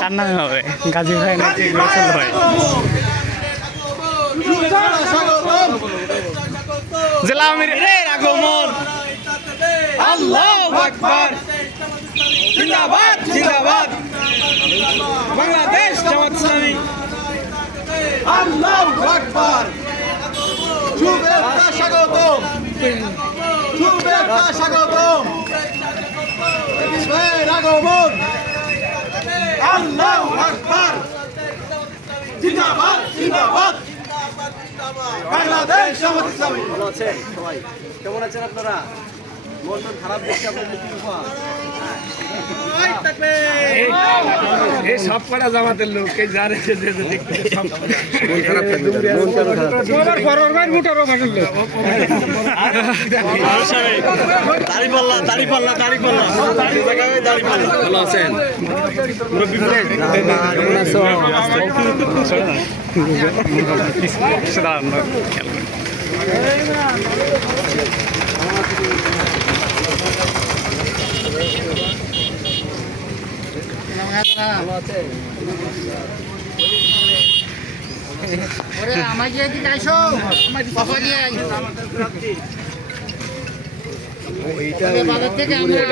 কান্না হবে গাজী ভাই নাকি গোসল হয় জেলা আমির এর আগমন আল্লাহু আকবার জিন্দাবাদ জিন্দাবাদ বাংলাদেশ জামাত ইসলামী আল্লাহু আকবার শুভেচ্ছা স্বাগতম শুভেচ্ছা স্বাগতম এর আগমন আল্লাহু আকবার জিন্দাবাদ জিন্দাবাদ বাংলাদেশ জামাত ইসলামী। ভালো আছেন সবাই? কেমন আছেন আপনারা? মন খারাপ দেখতে আপনাদের কি উপহার? এই সব কটা জামাতের লোক এই যারে দেখতে সব মন খারাপ থাকবে মন কেন খারাপ থাকবে? তোমার পরবার মুটারও ভাগল দাড়ি পাল্লা ভালো আছেন? মুরব্বি বলেন কেমন আছো? আমাকে এদিকে আসো বাজার থেকে আমরা